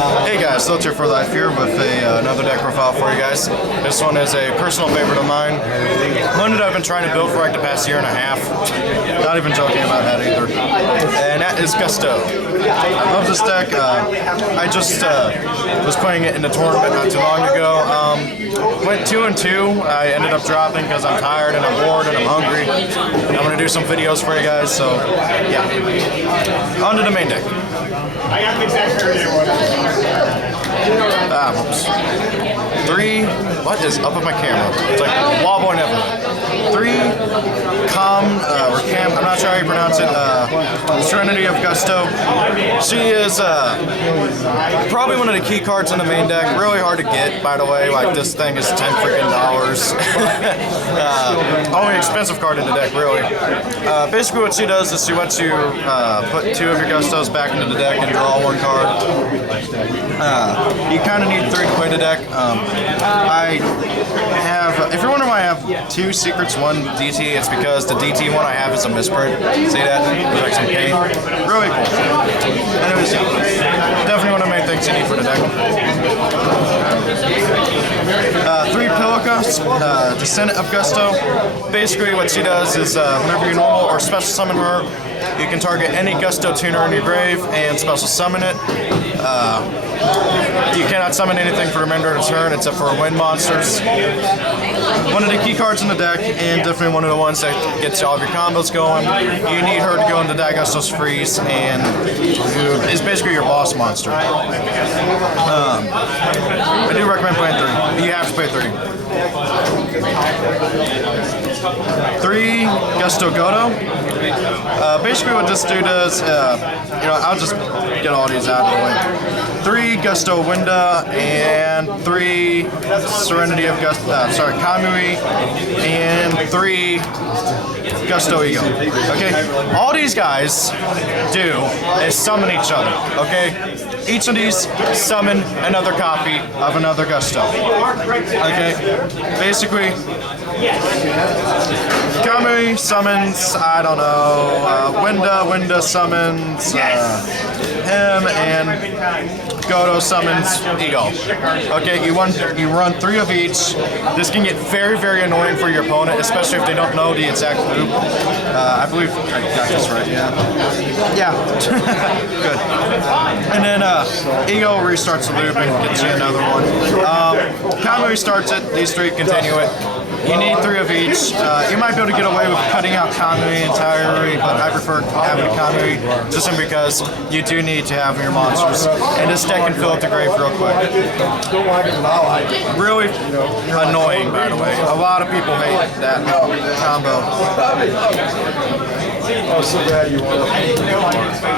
Hey guys, Filter for Life here with another deck profile for you guys. This one is a personal favorite of mine. One that I've been trying to build for like the past year and a half. Not even joking about that either. And that is Gusto. I love this deck. I just was playing it in the tournament not too long ago. Went 2-2. I ended up dropping because I'm tired and I'm bored and I'm hungry. And I'm going to do some videos for you guys, so yeah. On to the main deck. I got the exact Whoops. 3, what is up with my camera? It's like wobbling everywhere. 3, Caam, or Caam, I'm not sure how you pronounce it, Serenity of Gusto. She is probably one of the key cards in the main deck. Really hard to get, by the way. Like, this thing is $10 freaking. Only expensive card in the deck, really. Basically what she does is she lets you put 2 of your Gustos back into the deck and draw 1 card. You kind of need 3 to play the deck. I have, if you're wondering why I have 2 secrets, 1 DT, it's because the DT one I have is a misprint. See that? There's like some paint. Really cool. Anyways, definitely one of the main things you need for the deck. 3 Pilica, Descendent of Gusto. Basically what she does is whenever you normal or special summon her, you can target any Gusto tuner in your grave and special summon it. You cannot summon anything for the remainder of the turn except for wind monsters. One of the key cards in the deck, and definitely one of the ones that gets all of your combos going. You need her to go into Daigusto Sphreez, and is basically your boss monster. I do recommend playing 3. You have to play 3. 3 Gusto Gulldo. Basically what this dude does, I'll just get all these out of the way. 3 Gusto Winda and 3 Serenity of Kamui and 3 Gusto Egul. Okay, all these guys do is summon each other. Okay, each of these summon another copy of another Gusto. Okay, basically. Kamui summons, I don't know, Winda summons him, and Gulldo summons Egul. Okay, you run 3 of each. This can get very, very annoying for your opponent, especially if they don't know the exact loop. I believe I got this right, yeah. Yeah, good. And then Egul restarts the loop and gets you another one. Kamui starts it, these 3 continue it. You need 3 of each. You might be able to get away with cutting out Kamui entirely, but I prefer having Kamui just simply because you do need to have your monsters. And this deck can fill up the grave real quick. Really annoying, by the way. A lot of people hate that combo. Oh, so glad you won.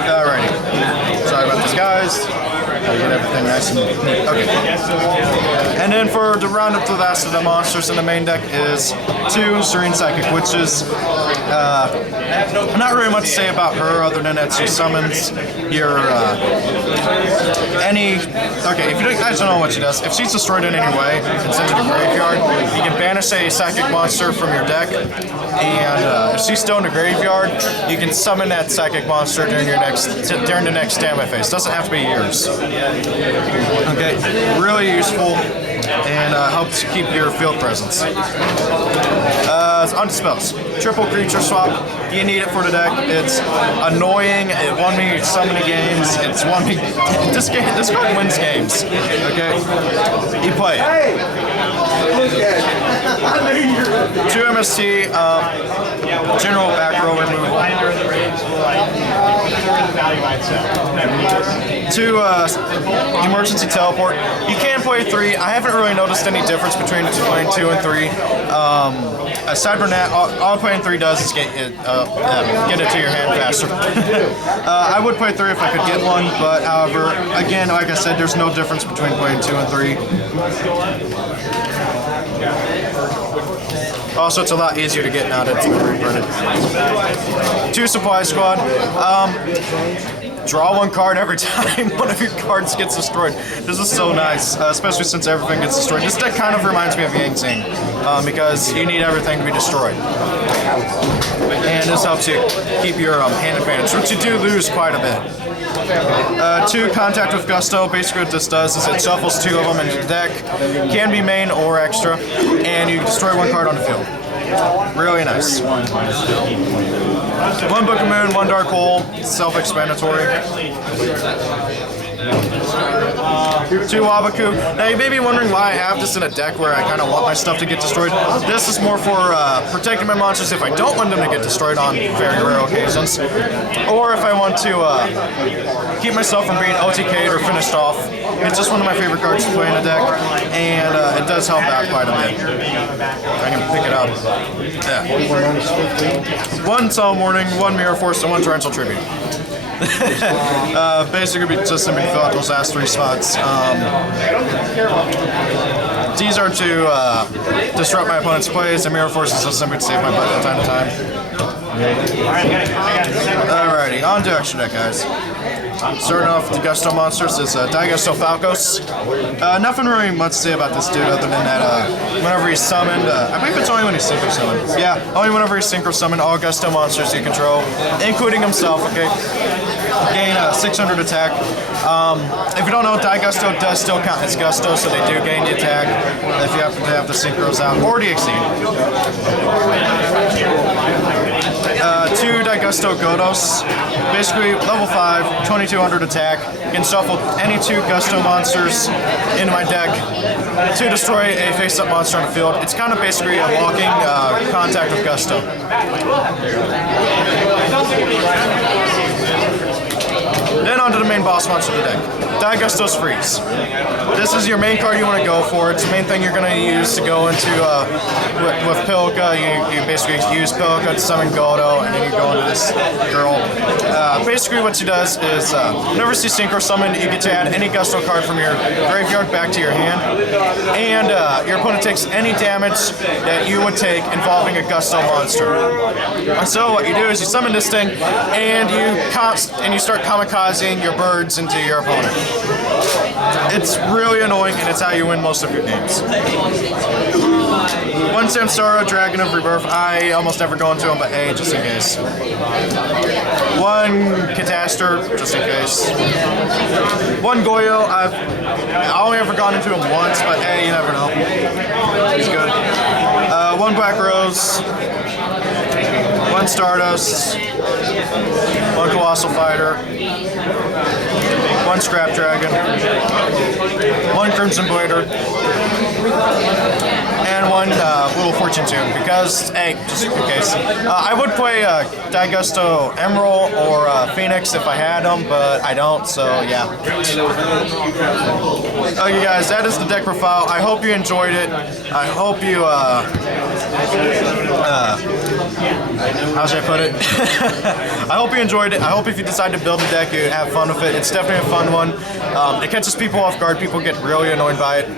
Alrighty. Sorry about this, guys. I'll get everything nice and neat. Okay. And then for the round up to the last of the monsters in the main deck is 2 Serene Psychic Witches. Not really much to say about her other than that she summons your okay, if you guys don't know what she does, if she's destroyed in any way and sent to the graveyard, you can banish a psychic monster from your deck, and if she's still in the graveyard, you can summon that psychic monster during the next standby phase. Doesn't have to be yours. Okay, really useful and helps keep your field presence. On to spells. Triple creature swap. You need it for the deck. It's annoying. It won me so many games. It's won me. This card wins games. Okay, you play it. 2 MST. General back row removal. 2 emergency teleport. You can play 3. I haven't really noticed any difference between playing 2 and 3. Aside from that, all playing 3 does is get it to your hand faster. I would play 3 if I could get one, but however, again, like I said, there's no difference between playing 2 and 3. Also, it's a lot easier to get now that it's been reprinted. 2 Supply Squad. draw one card every time one of your cards gets destroyed. This is so nice, especially since everything gets destroyed. This deck kind of reminds me of Yang Zing, because you need everything to be destroyed. And this helps you keep your hand advantage, which you do lose quite a bit. 2 Contact with Gusto. Basically what this does is it shuffles 2 of them into the deck. Can be main or extra. And you destroy 1 card on the field. Really nice. 1 Book of Moon, 1 Dark Hole. Self-explanatory. 2 Wabaku. Now you may be wondering why I have this in a deck where I kind of want my stuff to get destroyed. This is more for protecting my monsters if I don't want them to get destroyed on very rare occasions. Or if I want to keep myself from being OTK'd or finished off. It's just one of my favorite cards to play in a deck, and it does help out quite a bit. I can pick it up. Yeah. 1 Solemn Warming, 1 Mirror Force, and 1 Torrential Tribute. Basically, just simply fill out those last 3 spots. These are to disrupt my opponent's plays, and Mirror Force is just simply to save my butt from time to time. Alrighty, on to extra deck, guys. Starting off with the Daigusto monsters is Daigusto Falcos. Nothing really much to say about this dude other than that whenever he's summoned, I believe it's only when he's synchro summoned. Yeah, only whenever he's synchro summoned, all Daigusto monsters you control, including himself, okay? Gain 600 attack. If you don't know, Daigusto does still count as Gusto, so they do gain the attack if you happen to have the synchros out, or the Exceed. 2 Daigusto Gulldos. Basically, level 5, 2200 attack. Can shuffle any 2 Gusto monsters into my deck to destroy a face-up monster on the field. It's kind of basically a walking Contact with Gusto. Then on to the main boss monster of the deck, Daigusto Sphreez. This is your main card you want to go for. It's the main thing you're going to use to go into, with Pilica. You basically use Pilica to summon Gulldo, and then you go into this girl. Basically what she does is, whenever she synchro summoned, you get to add any Gusto card from your graveyard back to your hand, and your opponent takes any damage that you would take involving a Gusto monster. And so what you do is you summon this thing, and you start kamikazing your birds into your opponent. It's really annoying, and it's how you win most of your games. 1 Samsara, Dragon of Rebirth. I almost never go into him, but hey, just in case. 1 Catastor, just in case. 1 Goyo. I've only ever gone into him once, but hey, you never know. He's good. 1 Black Rose. 1 Stardust. 1 Colossal Fighter. 1 Scrap Dragon. 1 Crimson Blader. And 1 Little Fortune Tune, because, hey, just in case. I would play Daigusto Emerald or Phoenix if I had them, but I don't, so yeah. Okay guys, that is the deck profile. I hope you enjoyed it. I hope you, how should I put it? I hope you enjoyed it. I hope if you decide to build a deck, you have fun with it. It's definitely a fun one. It catches people off guard. People get really annoyed by it.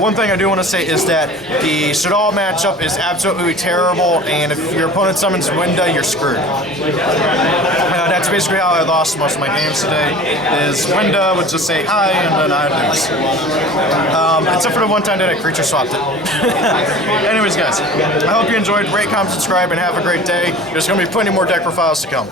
One thing I do want to say is that the Shadal matchup is absolutely terrible, and if your opponent summons Winda, you're screwed. That's basically how I lost most of my games today, is Winda would just say hi, and then I'd lose. Except for the one time that I creature swapped it. Anyways, guys, I hope you enjoyed. Rate, comment, subscribe, and have a great day. There's going to be plenty more deck profiles to come.